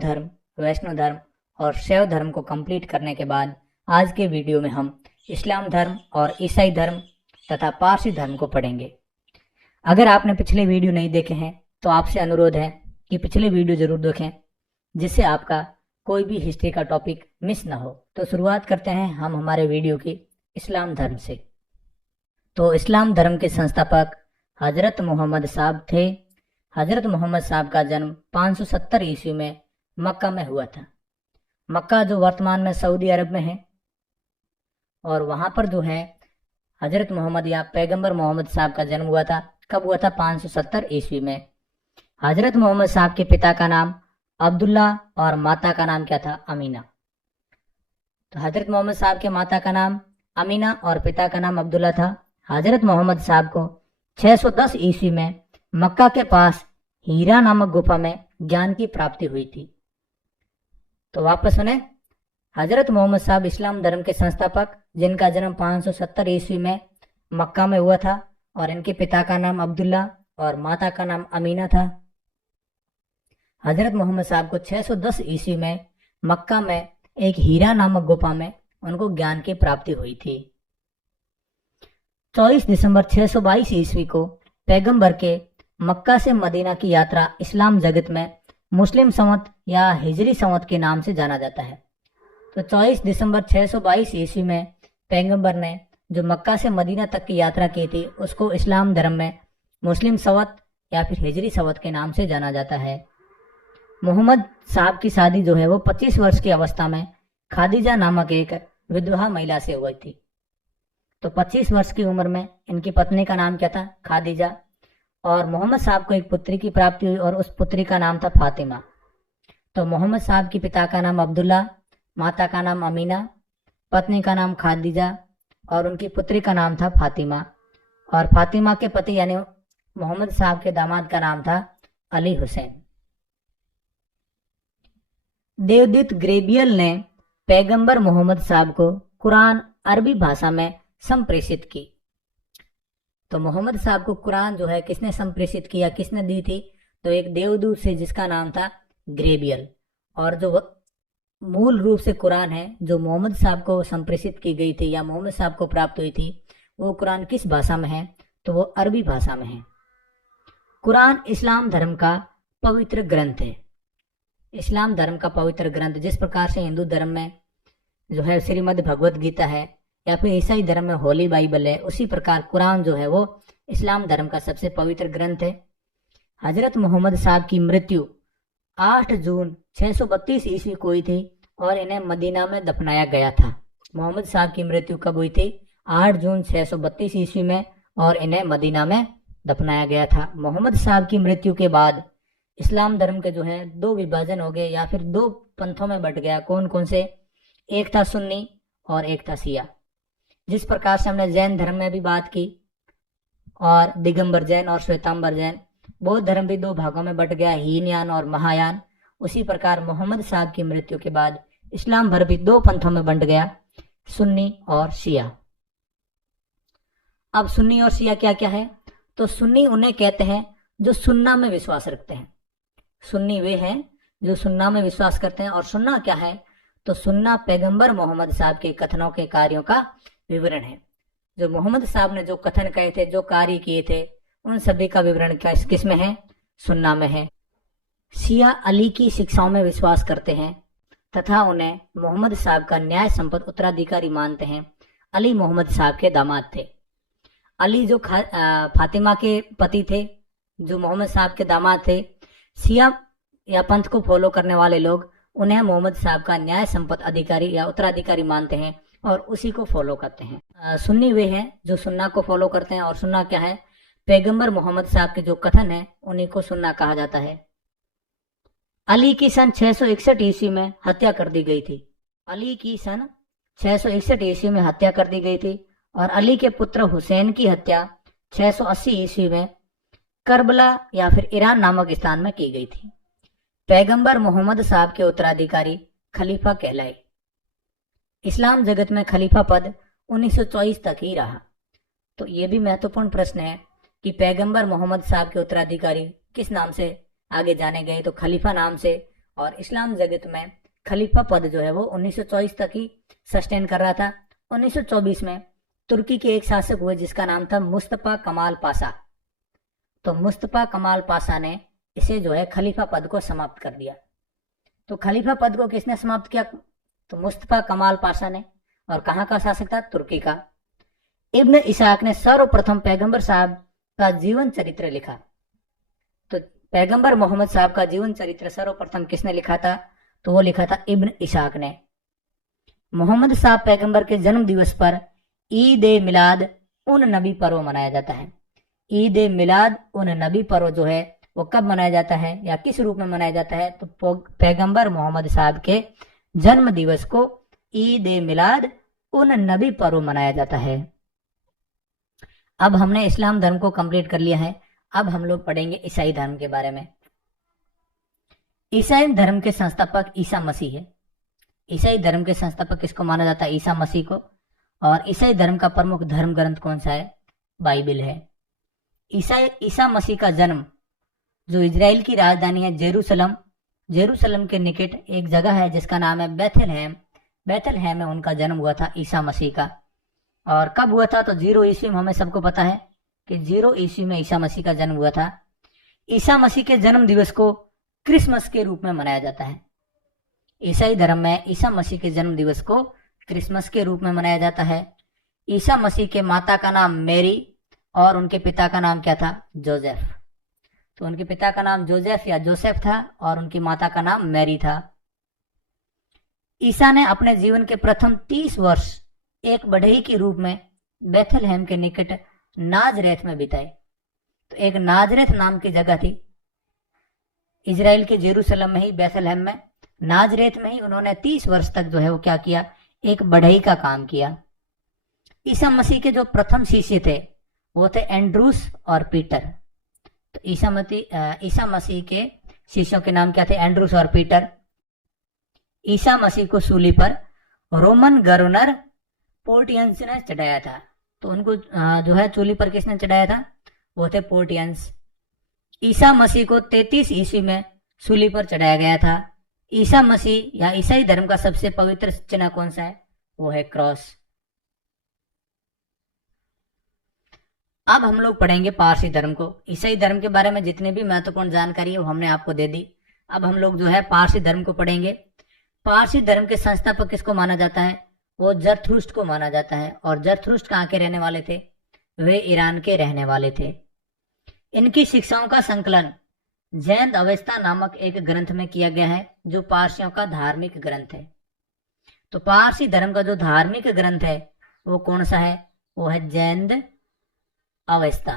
बौद्ध धर्म, वैष्णव धर्म और शैव धर्म को कंप्लीट करने के बाद आज के वीडियो में हम इस्लाम धर्म और ईसाई धर्म तथा पारसी धर्म को पढ़ेंगे। अगर आपने पिछले वीडियो नहीं देखे हैं तो आपसे अनुरोध है कि पिछले वीडियो जरूर देखें, जिससे आपका कोई भी हिस्ट्री का टॉपिक मिस ना हो। तो शुरुआत करते हैं हम हमारे वीडियो की इस्लाम धर्म से। तो इस्लाम धर्म के संस्थापक हजरत मोहम्मद साहब थे। हजरत मोहम्मद साहब का जन्म 570 ईस्वी में मक्का में हुआ था। मक्का जो वर्तमान में सऊदी अरब में है, और वहां पर जो है हजरत मोहम्मद या पैगंबर मोहम्मद साहब का जन्म हुआ था। कब हुआ था? 570 ईस्वी में। हजरत मोहम्मद साहब के पिता का नाम अब्दुल्ला और माता का नाम क्या था? अमीना। तो हजरत मोहम्मद साहब के माता का नाम अमीना और पिता का नाम अब्दुल्ला था। हजरत मोहम्मद साहब को 610 ईस्वी में मक्का के पास हीरा नामक गुफा में ज्ञान की प्राप्ति हुई थी। तो वापस सुने, हजरत मोहम्मद साहब इस्लाम धर्म के संस्थापक, जिनका जन्म 570 ईस्वी में मक्का में हुआ था, और इनके पिता का नाम अब्दुल्ला और माता का नाम अमीना था। हजरत मोहम्मद साहब को 610 ईस्वी में मक्का में एक हीरा नामक गुफा में उनको ज्ञान की प्राप्ति हुई थी। 24 दिसंबर 622 ईस्वी को पैगंबर के मक्का से मदीना की यात्रा इस्लाम जगत में मुस्लिम संवत या हिजरी संवत के नाम से जाना जाता है। तो 24 दिसंबर 622 ईस्वी में पैगंबर ने जो मक्का से मदीना तक की यात्रा की थी, उसको इस्लाम धर्म में मुस्लिम संवत या फिर हिजरी संवत के नाम से जाना जाता है। मोहम्मद साहब की शादी जो है वो 25 वर्ष की अवस्था में खादीजा नामक एक विधवा महिला से हुई थी। तो 25 वर्ष की उम्र में इनकी पत्नी का नाम क्या था? खादीजा। और मोहम्मद साहब को एक पुत्री की प्राप्ति हुई और उस पुत्री का नाम था फातिमा। तो मोहम्मद साहब के पिता का नाम अब्दुल्ला, माता का नाम अमीना, पत्नी का नाम खादीजा और उनकी पुत्री का नाम था फातिमा। और फातिमा के पति यानी मोहम्मद साहब के दामाद का नाम था अली हुसैन। देवदूत ग्रेबियल ने पैगंबर मोहम्मद साहब को कुरान अरबी भाषा में संप्रेषित की। तो मोहम्मद साहब को कुरान जो है किसने संप्रेषित किया, किसने दी थी? तो एक देवदूत से, जिसका नाम था ग्रेबियल। और जो मूल रूप से कुरान है जो मोहम्मद साहब को संप्रेषित की गई थी या मोहम्मद साहब को प्राप्त हुई थी, वो कुरान किस भाषा में है? तो वो अरबी भाषा में है। कुरान इस्लाम धर्म का पवित्र ग्रंथ है। इस्लाम धर्म का पवित्र ग्रंथ, जिस प्रकार से हिंदू धर्म में जो है श्रीमद् भगवत गीता है या फिर ईसाई धर्म में होली बाइबल है, उसी प्रकार कुरान जो है वो इस्लाम धर्म का सबसे पवित्र ग्रंथ है। हजरत मोहम्मद साहब की मृत्यु 8 जून 632 ईस्वी को हुई थी और इन्हें मदीना में दफनाया गया था। मोहम्मद साहब की मृत्यु कब हुई थी? 8 जून 632 ईस्वी में, और इन्हें मदीना में दफनाया गया था। मोहम्मद साहब की मृत्यु के बाद इस्लाम धर्म के जो है 2 विभाजन हो गए या फिर 2 पंथों में बट गया। कौन कौन से? एक था सुन्नी और एक था शिया। जिस प्रकार से हमने जैन धर्म में भी बात की, और दिगंबर जैन और श्वेतांबर जैन, बौद्ध धर्म भी 2 भागों में बट गया, हीनयान और महायान। उसी प्रकार मोहम्मद साहब की मृत्यु के बाद इस्लाम भर भी 2 पंथों में बंट गया, सुन्नी और शिया। अब सुन्नी और शिया क्या क्या है? तो सुन्नी उन्हें कहते हैं जो सुन्ना में विश्वास रखते हैं। सुन्नी वे हैं जो सुन्ना में विश्वास करते हैं। और सुन्ना क्या है? तो सुन्ना पैगंबर मोहम्मद साहब के कथनों के कार्यों का विवरण है। जो मोहम्मद साहब ने जो कथन कहे थे, जो कार्य किए थे, उन सभी का विवरण किस में है? सुन्ना में है। शिया अली की शिक्षाओं में विश्वास करते हैं तथा उन्हें मोहम्मद साहब का न्याय संपन्न उत्तराधिकारी मानते हैं। अली मोहम्मद साहब के दामाद थे। अली जो फातिमा के पति थे, जो मोहम्मद साहब के दामाद थे। शिया या पंथ को फॉलो करने वाले लोग उन्हें मोहम्मद साहब का न्याय संपन्न अधिकारी या उत्तराधिकारी मानते हैं और उसी को फॉलो करते हैं। सुन्नी वे हैं जो सुन्ना को फॉलो करते हैं। और सुन्ना क्या है? पैगंबर मोहम्मद साहब के जो कथन है उन्हीं को सुन्ना कहा जाता है। अली की सन 661 ईस्वी में हत्या कर दी गई थी। अली की सन 661 ईस्वी में हत्या कर दी गई थी और अली के पुत्र हुसैन की हत्या 680 ईस्वी में करबला या फिर ईरान नामक स्थान में की गई थी। पैगंबर मोहम्मद साहब के उत्तराधिकारी खलीफा कहलाए। इस्लाम जगत में खलीफा पद 1924 तक ही रहा। तो ये भी महत्वपूर्ण प्रश्न है कि पैगंबर मोहम्मद साहब के उत्तराधिकारी किस नाम से आगे जाने गए? तो खलीफा नाम से। और इस्लाम जगत में खलीफा पद जो है वो 1924 तक ही सस्टेन कर रहा था। 1924 में तुर्की के एक शासक हुए जिसका नाम था मुस्तफा कमाल पाशा। तो मुस्तफा कमाल पाशा ने इसे जो है खलीफा पद को समाप्त कर दिया। तो खलीफा पद को किसने समाप्त किया? तो मुस्तफा कमाल पाशा ने। और कहाँ का शासक था? तुर्की का। इब्न इसाक ने सर्वप्रथम पैगंबर साहब का जीवन चरित्र लिखा। तो पैगंबर मोहम्मद साहब का जीवन चरित्र सर्वप्रथम किसने लिखा था? तो वो लिखा था इब्न इसाक ने। मोहम्मद साहब पैगंबर के जन्म दिवस पर ईद ए मिलाद उन नबी पर्व मनाया जाता है। ईद ए मिलाद उन नबी पर्व जो है वो कब मनाया जाता है या किस रूप में मनाया जाता है? तो पैगंबर मोहम्मद साहब के जन्म दिवस को ईद ए मिलाद उन नबी पर्व मनाया जाता है। अब हमने इस्लाम धर्म को कंप्लीट कर लिया है। अब हम लोग पढ़ेंगे ईसाई धर्म के बारे में। ईसाई धर्म के संस्थापक ईसा मसीह है। ईसाई धर्म के संस्थापक किसको माना जाता है? ईसा मसीह को। और ईसाई धर्म का प्रमुख धर्म ग्रंथ कौन सा है? बाइबल है। ईसा मसीह का जन्म जो इजराइल की राजधानी है जेरूसलम के निकट एक जगह है जिसका नाम है बेथलहम में उनका जन्म हुआ था ईसा मसीह का। और कब हुआ था? तो 0 ईस्वी में हमें सबको पता है कि 0 ईस्वी में ईसा मसीह का जन्म हुआ था। ईसा मसीह के जन्म दिवस को क्रिसमस के रूप में मनाया जाता है। ईसाई धर्म में ईसा मसीह के जन्म दिवस को क्रिसमस के रूप में मनाया जाता है। ईसा मसीह के माता का नाम मैरी और उनके पिता का नाम क्या था? जोसेफ। तो उनके पिता का नाम जोसेफ या जोसेफ था और उनकी माता का नाम मैरी था। ईसा ने अपने जीवन के प्रथम 30 वर्ष एक बढ़ई के रूप में बेथलहम के निकट नाजरेथ में बिताए। तो एक नाजरेथ नाम की जगह थी इजराइल के जेरूसलम में ही, बेथलहम में, नाजरेथ में ही उन्होंने 30 वर्ष तक जो है वो क्या किया? एक बढ़ई का काम किया। ईसा मसीह के जो प्रथम शिष्य थे वो थे एंड्रूस और पीटर। तो ईसा मसीह के शिष्यों के नाम क्या थे? एंड्रूस और पीटर। ईसा मसीह को सूली पर रोमन गवर्नर पोर्टियंस ने चढ़ाया था। तो उनको जो है सूली पर किसने चढ़ाया था? वो थे पोर्टियंस। ईसा मसीह को 33 ईस्वी में सूली पर चढ़ाया गया था। ईसा मसीह या ईसाई धर्म का सबसे पवित्र चिन्ह कौन सा है? वो है क्रॉस। अब हम लोग पढ़ेंगे पारसी धर्म को। ईसाई धर्म के बारे में जितनी भी महत्वपूर्ण जानकारी है वो हमने आपको दे दी। अब हम लोग जो है पारसी धर्म को पढ़ेंगे। पारसी धर्म के संस्थापक किसको माना जाता है? वो जरथुस्ट्र को माना जाता है। और जरथुस्ट्र कहाँ के रहने वाले थे? वे ईरान के रहने वाले थे। इनकी शिक्षाओं का संकलन जैन अवस्था नामक एक ग्रंथ में किया गया है जो पारसियों का धार्मिक ग्रंथ है। तो पारसी धर्म का जो धार्मिक ग्रंथ है वो कौन सा है? वो है जैन अवस्था।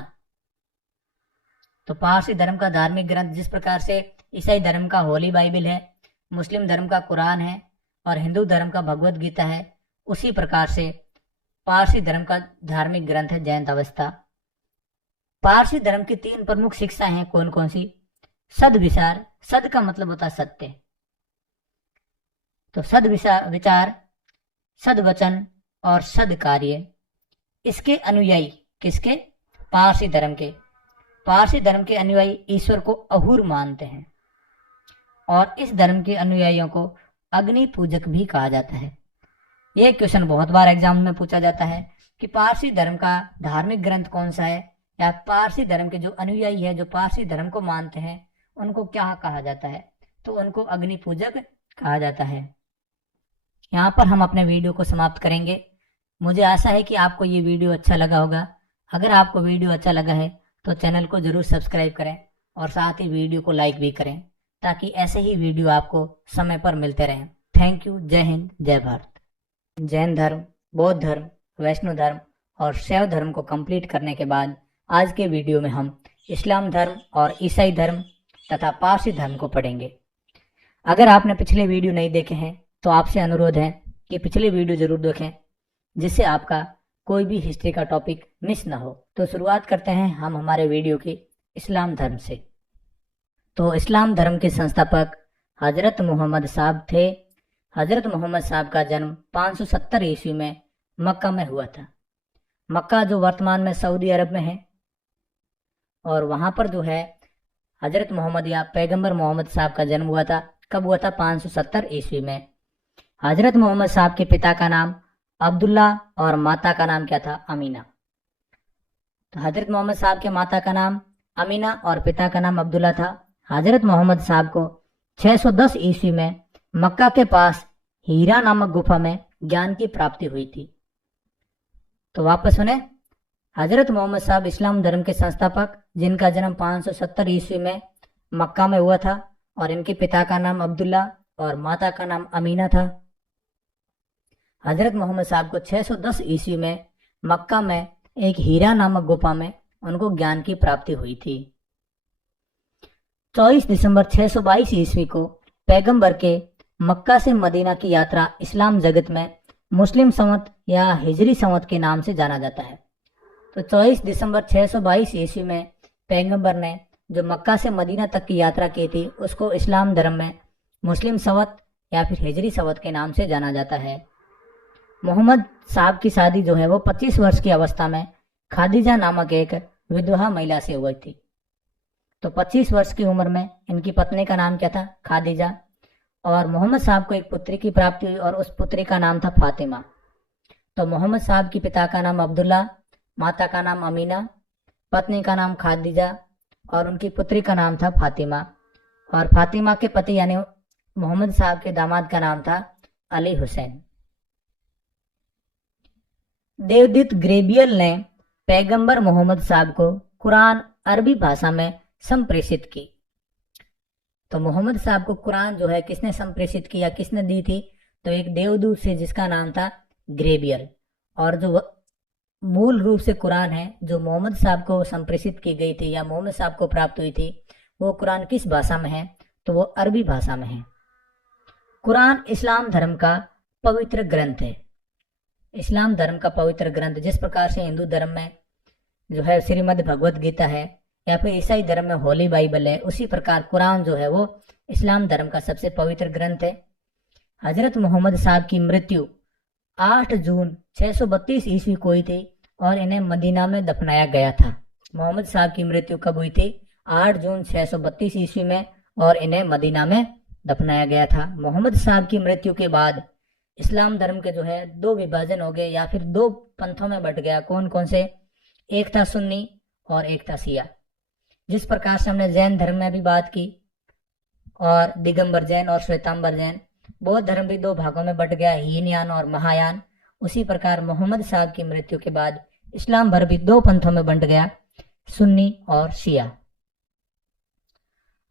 तो पारसी धर्म का धार्मिक ग्रंथ जिस प्रकार से ईसाई धर्म का होली बाइबल है, मुस्लिम धर्म का कुरान है और हिंदू धर्म का भगवत गीता है, उसी प्रकार से पारसी धर्म का धार्मिक ग्रंथ है जैन अवस्था। पारसी धर्म की 3 प्रमुख शिक्षाएं हैं। कौन कौन सी? सद्विचार। सद का मतलब होता है सत्य। तो सद्विचार, सद्वचन और सद्कार्य। इसके अनुयायी किसके? पारसी धर्म के। पारसी धर्म के अनुयायी ईश्वर को अहूर मानते हैं और इस धर्म के अनुयायियों को अग्नि पूजक भी कहा जाता है। यह क्वेश्चन बहुत बार एग्जाम में पूछा जाता है कि पारसी धर्म का धार्मिक ग्रंथ कौन सा है, या पारसी धर्म के जो अनुयायी है जो पारसी धर्म को मानते हैं उनको क्या कहा जाता है? तो उनको अग्नि पूजक कहा जाता है। यहाँ पर हम अपने वीडियो को समाप्त करेंगे। मुझे आशा है कि आपको ये वीडियो अच्छा लगा होगा। अगर आपको वीडियो अच्छा लगा है तो चैनल को जरूर सब्सक्राइब करें और साथ ही वीडियो को लाइक भी करें ताकि ऐसे ही वीडियो आपको समय पर मिलते रहें। Thank you. जय हिंद, जय भारत। जैन धर्म, बौद्ध धर्म, वैष्णव धर्म और शैव धर्म को कंप्लीट करने के बाद आज के वीडियो में हम इस्लाम धर्म और ईसाई धर्म तथा पारसी धर्म को पढ़ेंगे। अगर आपने पिछले वीडियो नहीं देखे हैं तो आपसे अनुरोध है कि पिछले वीडियो जरूर देखें जिससे आपका कोई भी हिस्ट्री का टॉपिक मिस ना हो। तो शुरुआत करते हैं हम हमारे वीडियो के इस्लाम धर्म से। तो इस्लाम धर्म के संस्थापक हजरत मोहम्मद साहब थे। हजरत मोहम्मद साहब का जन्म 570 ईस्वी में मक्का में हुआ था। मक्का जो वर्तमान में सऊदी अरब में है, और वहां पर जो है हजरत मोहम्मद या पैगंबर मोहम्मद साहब का जन्म हुआ था। कब हुआ था? 570 ईस्वी में। हजरत मोहम्मद साहब के पिता का नाम अब्दुल्ला और माता का नाम क्या था? अमीना। तो हजरत मोहम्मद साहब के माता का नाम अमीना और पिता का नाम अब्दुल्ला था। हजरत मोहम्मद साहब को 610 ईस्वी में मक्का के पास हीरा नामक गुफा में ज्ञान की प्राप्ति हुई थी। तो वापस सुने, हजरत मोहम्मद साहब इस्लाम धर्म के संस्थापक, जिनका जन्म 570 ईस्वी में मक्का में हुआ था, और इनके पिता का नाम अब्दुल्ला और माता का नाम अमीना था। हजरत मोहम्मद साहब को 610 ईस्वी में मक्का में एक हीरा नामक गुफा में उनको ज्ञान की प्राप्ति हुई थी। 24 दिसंबर 622 ईस्वी को पैगंबर के मक्का से मदीना की यात्रा इस्लाम जगत में मुस्लिम संवत या हिजरी संवत के नाम से जाना जाता है। तो 24 दिसंबर 622 ईस्वी में पैगंबर ने जो मक्का से मदीना तक की यात्रा की थी, उसको इस्लाम धर्म में मुस्लिम संवत या फिर हिजरी संवत के नाम से जाना जाता है। मोहम्मद साहब की शादी जो है वो 25 वर्ष की अवस्था में खादीजा नामक एक विधवा महिला से हुई थी। तो 25 वर्ष की उम्र में इनकी पत्नी का नाम क्या था? खादीजा। और मोहम्मद साहब को एक पुत्री की प्राप्ति हुई और उस पुत्री का नाम था फातिमा। तो मोहम्मद साहब की पिता का नाम अब्दुल्ला, माता का नाम अमीना, पत्नी का नाम खादीजा और उनकी पुत्री का नाम था फातिमा। और फातिमा के पति यानी मोहम्मद साहब के दामाद का नाम था अली हुसैन। देवदूत ग्रेबियल ने पैगंबर मोहम्मद साहब को कुरान अरबी भाषा में संप्रेषित की। तो मोहम्मद साहब को कुरान जो है किसने संप्रेषित किया, किसने दी थी? तो एक देवदूत से जिसका नाम था ग्रेबियल। और जो मूल रूप से कुरान है जो मोहम्मद साहब को संप्रेषित की गई थी या मोहम्मद साहब को प्राप्त हुई थी, वो कुरान किस भाषा में है? तो वो अरबी भाषा में है। कुरान इस्लाम धर्म का पवित्र ग्रंथ है। इस्लाम धर्म का पवित्र ग्रंथ, जिस प्रकार से हिंदू धर्म में जो है श्रीमद् भगवत गीता है या फिर ईसाई धर्म में होली बाइबल है, उसी प्रकार कुरान जो है वो इस्लाम धर्म का सबसे पवित्र ग्रंथ है। हजरत मोहम्मद साहब की मृत्यु 8 जून 632 ईस्वी को हुई थी और इन्हें मदीना में दफनाया गया था। मोहम्मद साहब की मृत्यु कब हुई थी? 8 जून 632 ईस्वी में, और इन्हें मदीना में दफनाया गया था। मोहम्मद साहब की मृत्यु के बाद इस्लाम धर्म के जो है 2 विभाजन हो गए या फिर 2 पंथों में बट गया। कौन कौन से? एक था सुन्नी और एक था शिया। जिस प्रकार से हमने जैन धर्म में भी बात की, और दिगंबर जैन और श्वेतांबर जैन, बौद्ध धर्म भी 2 भागों में बट गया, हीनयान और महायान। उसी प्रकार मोहम्मद साहब की मृत्यु के बाद इस्लाम भर भी 2 पंथों में बंट गया, सुन्नी और शिया।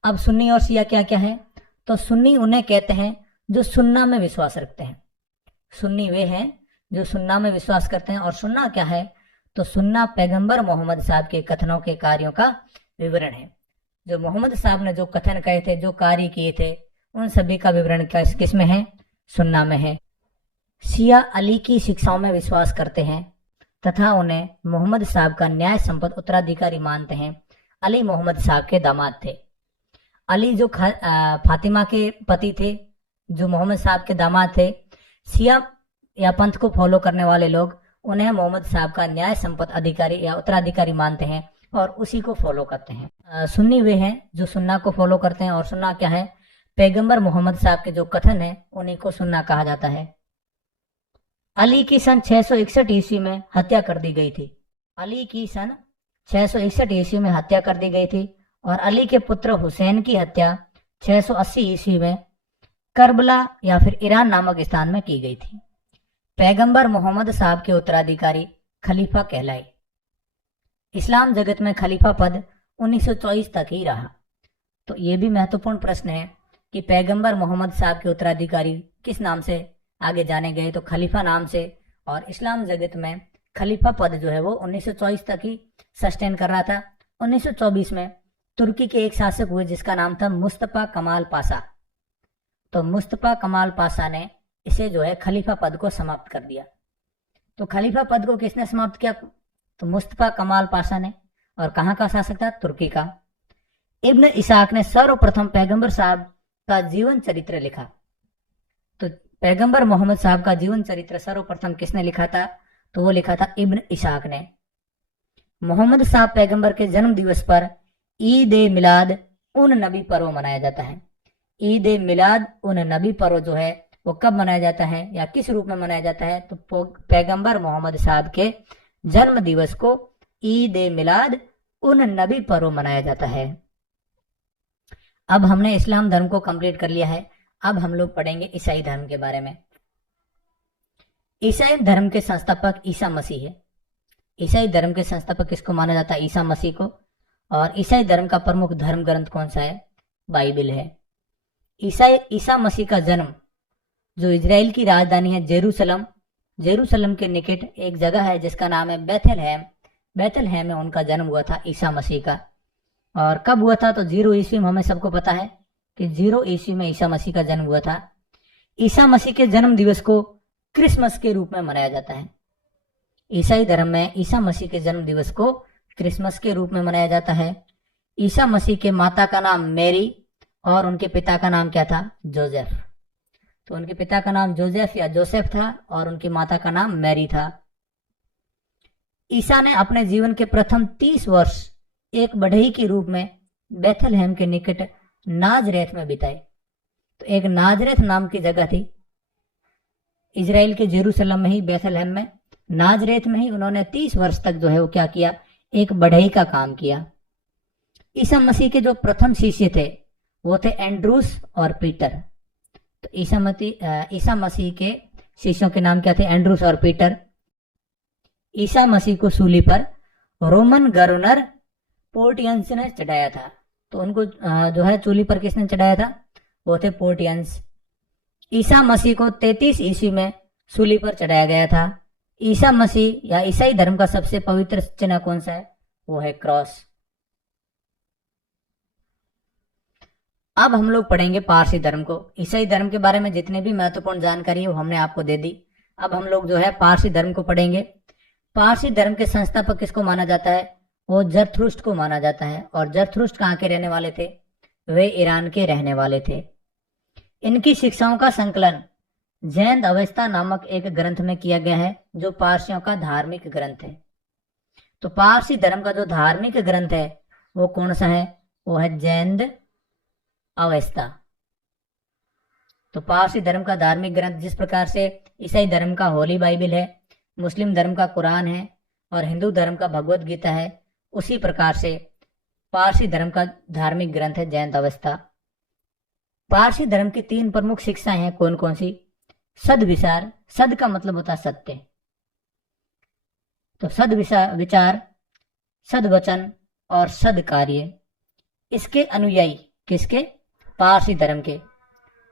अब सुन्नी और शिया क्या क्या है? तो सुन्नी उन्हें कहते हैं जो सुन्ना में विश्वास रखते हैं। सुन्नी वे हैं जो सुन्ना में विश्वास करते हैं। और सुन्ना क्या है? तो सुन्ना पैगंबर मोहम्मद साहब के कथनों के कार्यों का विवरण है। जो मोहम्मद साहब ने जो कथन कहे थे, जो कार्य किए थे, उन सभी का विवरण किस में है? सुन्ना में है। शिया अली की शिक्षाओं में विश्वास करते हैं तथा उन्हें मोहम्मद साहब का न्याय संपन्न उत्तराधिकारी मानते हैं। अली मोहम्मद साहब के दामाद थे। अली जो फातिमा के पति थे, जो मोहम्मद साहब के दामाद थे। शिया या पंथ को फॉलो करने वाले लोग उन्हें मोहम्मद साहब का न्याय संपन्न अधिकारी या उत्तराधिकारी मानते हैं और उसी को फॉलो करते हैं। सुन्नी वे हैं जो सुन्ना को फॉलो करते हैं। और सुन्ना क्या है? पैगंबर मोहम्मद साहब के जो कथन है उन्हीं को सुन्ना कहा जाता है। अली की सन 661 ईस्वी में हत्या कर दी गई थी। अली की सन 661 ईस्वी में हत्या कर दी गई थी और अली के पुत्र हुसैन की हत्या 680 ईस्वी में करबला या फिर ईरान नामक स्थान में की गई थी। पैगंबर मोहम्मद साहब के उत्तराधिकारी खलीफा कहलाए। इस्लाम जगत में खलीफा पद 1924 तक ही रहा। तो ये भी महत्वपूर्ण प्रश्न है कि पैगंबर मोहम्मद साहब के उत्तराधिकारी किस नाम से आगे जाने गए? तो खलीफा नाम से। और इस्लाम जगत में खलीफा पद जो है वो 1924 तक ही सस्टेन कर रहा था। 1924 में तुर्की के एक शासक हुए जिसका नाम था मुस्तफा कमाल पाशा। तो मुस्तफा कमाल पाशा ने इसे जो है खलीफा पद को समाप्त कर दिया। तो खलीफा पद को किसने समाप्त किया? तो मुस्तफा कमाल पाशा ने। और कहाँ का शासक था? तुर्की का। इब्न इसाक ने सर्वप्रथम पैगंबर साहब का जीवन चरित्र लिखा। तो पैगंबर मोहम्मद साहब का जीवन चरित्र सर्वप्रथम किसने लिखा था? तो वो लिखा था इब्न इसाक ने। मोहम्मद साहब पैगंबर के जन्म दिवस पर ईद ए मिलाद उन नबी पर्व मनाया जाता है। ईद ए मिलाद उन नबी पर्व जो है वो कब मनाया जाता है या किस रूप में मनाया जाता है? तो पैगंबर मोहम्मद साहब के जन्म दिवस को ईद ए मिलाद उन नबी पर्व मनाया जाता है। अब हमने इस्लाम धर्म को कंप्लीट कर लिया है। अब हम लोग पढ़ेंगे ईसाई धर्म के बारे में। ईसाई धर्म के संस्थापक ईसा मसीह है। ईसाई धर्म के संस्थापक किसको माना जाता है? ईसा मसीह को। और ईसाई धर्म का प्रमुख धर्म ग्रंथ कौन सा है? बाइबल है। ईसा मसीह का जन्म जो इजराइल की राजधानी है जेरूसलम के निकट एक जगह है जिसका नाम है बेथलहम में उनका जन्म हुआ था ईसा मसीह का। और कब हुआ था? तो 0 ईस्वी में हमें सबको पता है कि 0 ईस्वी में ईसा मसीह का जन्म हुआ था। ईसा मसीह के जन्म दिवस को क्रिसमस के रूप में मनाया जाता है। ईसाई धर्म में ईसा मसीह के जन्म दिवस को क्रिसमस के रूप में मनाया जाता है। ईसा मसीह के माता का नाम मैरी और उनके पिता का नाम क्या था? जोसेफ। तो उनके पिता का नाम जोसेफ या जोसेफ था और उनकी माता का नाम मैरी था। ईसा ने अपने जीवन के प्रथम 30 वर्ष एक बढ़ई के रूप में बेथलहम के निकट नाजरेथ में बिताए। तो एक नाजरेथ नाम की जगह थी इजराइल के जेरूसलम में ही, बेथलहम में, नाजरेथ में ही उन्होंने 30 वर्ष तक जो है वो क्या किया? एक बढ़ई का काम किया। ईसा मसीह के जो प्रथम शिष्य थे वो थे एंड्रूस और पीटर। तो ईसा मसीह के शिष्यों के नाम क्या थे? एंड्रूस और पीटर। ईसा मसीह को सूली पर रोमन गवर्नर पोर्टियंस ने चढ़ाया था। तो उनको जो है सूली पर किसने चढ़ाया था? वो थे पोर्टियंस। ईसा मसीह को 33 ईस्वी में सूली पर चढ़ाया गया था। ईसा मसीह या ईसाई धर्म का सबसे पवित्र चिन्ह कौन सा है? वो है क्रॉस। अब हम लोग पढ़ेंगे पारसी धर्म को। ईसाई धर्म के बारे में जितने भी महत्वपूर्ण जानकारी है वो हमने आपको दे दी। अब हम लोग जो है पारसी धर्म को पढ़ेंगे। पारसी धर्म के संस्थापक किसको माना जाता है? वो जरथुस्ट्र को माना जाता है। और जरथुस्ट्र कहाँ के रहने वाले थे? वे ईरान के रहने वाले थे। इनकी शिक्षाओं का संकलन जैन अवस्था नामक एक ग्रंथ में किया गया है जो पारसियों का धार्मिक ग्रंथ है। तो पारसी धर्म का जो धार्मिक ग्रंथ है वो कौन सा है? वो है जैन अवस्था। तो पारसी धर्म का धार्मिक ग्रंथ जिस प्रकार से ईसाई धर्म का होली बाइबल है, मुस्लिम धर्म का कुरान है और हिंदू धर्म का भगवत गीता है, उसी प्रकार से पारसी धर्म का धार्मिक ग्रंथ है जैन अवस्था। पारसी धर्म की 3 प्रमुख शिक्षाएं हैं। कौन कौन सी? सद्विचार। सद का मतलब होता है सत्य। तो सद्विचार, सद्वचन और सद्कार्य। इसके अनुयायी किसके? पारसी धर्म के।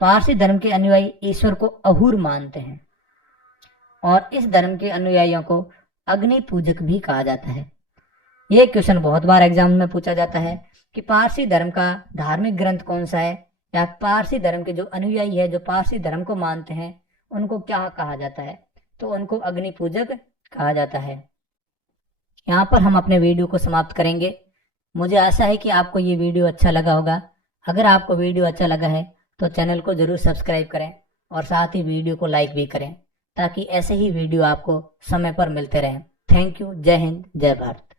पारसी धर्म के अनुयायी ईश्वर को अहूर मानते हैं और इस धर्म के अनुयायियों को अग्नि पूजक भी कहा जाता है। यह क्वेश्चन बहुत बार एग्जाम में पूछा जाता है कि पारसी धर्म का धार्मिक ग्रंथ कौन सा है, या पारसी धर्म के जो अनुयायी है जो पारसी धर्म को मानते हैं उनको क्या कहा जाता है? तो उनको अग्नि पूजक कहा जाता है। यहाँ पर हम अपने वीडियो को समाप्त करेंगे। मुझे आशा है कि आपको ये वीडियो अच्छा लगा होगा। अगर आपको वीडियो अच्छा लगा है तो चैनल को जरूर सब्सक्राइब करें और साथ ही वीडियो को लाइक भी करें ताकि ऐसे ही वीडियो आपको समय पर मिलते रहें। Thank you. जय हिंद, जय भारत।